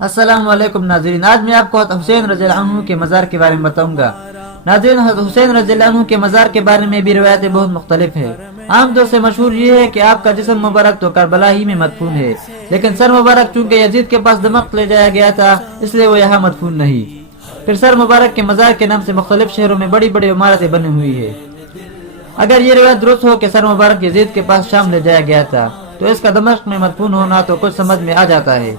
السلام علیکم ناظرین، آج میں آپ کو حسین رضی اللہ عنہ کے مزار کے بارے میں بتاؤں گا۔ ناظرین، حسین رضی اللہ عنہ کے مزار کے بارے میں بھی روایتیں بہت مختلف ہیں۔ عام طور سے مشہور یہ ہے کہ آپ کا جسم مبارک تو کربلا ہی میں مدفون ہے، لیکن سر مبارک چونکہ یزید کے پاس دمشق لے جایا گیا تھا، اس لیے وہ یہاں مدفون نہیں۔ پھر سر مبارک کے مزار کے نام سے مختلف شہروں میں بڑی بڑی عمارتیں بنی ہوئی ہیں۔ اگر یہ روایت درست ہو کہ سر مبارک یزید کے پاس شام لے جایا گیا تھا، تو اس کا دمشق میں مدفون ہونا تو کچھ سمجھ میں آ جاتا ہے۔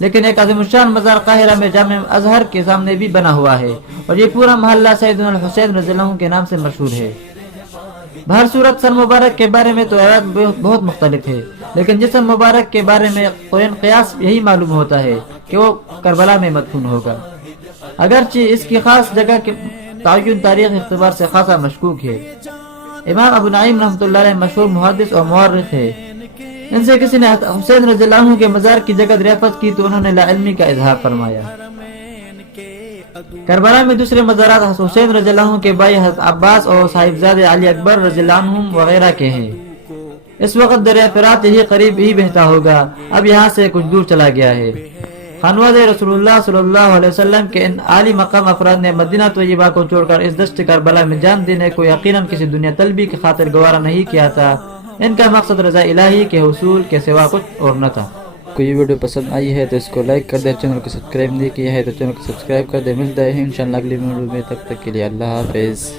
لیکن ایک عظیم الشان مزار قاہرہ میں جامع ازہر کے سامنے بھی بنا ہوا ہے، اور یہ پورا محلہ سیدنا الحسین رضی اللہ عنہ کے نام سے مشہور ہے۔ بہر صورت سر مبارک کے بارے میں تو روایت بہت مختلف ہے، لیکن جسم مبارک کے بارے میں قوین قیاس یہی معلوم ہوتا ہے کہ وہ کربلا میں مدفون ہوگا، اگرچہ اس کی خاص جگہ کے تعین تاریخ اعتبار سے خاصا مشکوک ہے۔ امام ابو نعیم رحمۃ اللہ علیہ مشہور محدث اور مورخ ہے۔ ان سے کسی نے حسین رضی اللہ عنہ کے مزار کی جگہ دریافت کی تو انہوں نے لا علمی کا اظہار فرمایا۔ کربلا میں دوسرے مزارات حسین رضی اللہ عنہ کے بھائی حضرت عباس اور صاحبزادے علی اکبر رضی اللہ عنہ وغیرہ کے ہیں۔ اس وقت دریا فرات یہی قریب ہی بہتا ہوگا، اب یہاں سے کچھ دور چلا گیا ہے۔ خانواد رسول اللہ صلی اللہ علیہ وسلم کے ان عالی مقام افراد نے مدینہ طیبہ کو چھوڑ کر اس دشت کربلا میں جان دینے کو یقیناً کسی دنیا طلبی کی خاطر گوارا نہیں کیا تھا۔ ان کا مقصد رضا الہی کے حصول کے سوا کچھ اور نہ تھا۔ کوئی ویڈیو پسند آئی ہے تو اس کو لائک کر دے، چینل کو سبسکرائب نہیں کیا ہے تو چینل کو سبسکرائب کر دے۔ ملتا ہے انشاءاللہ اگلی ویڈیو میں، تب تک کے لیے اللہ حافظ۔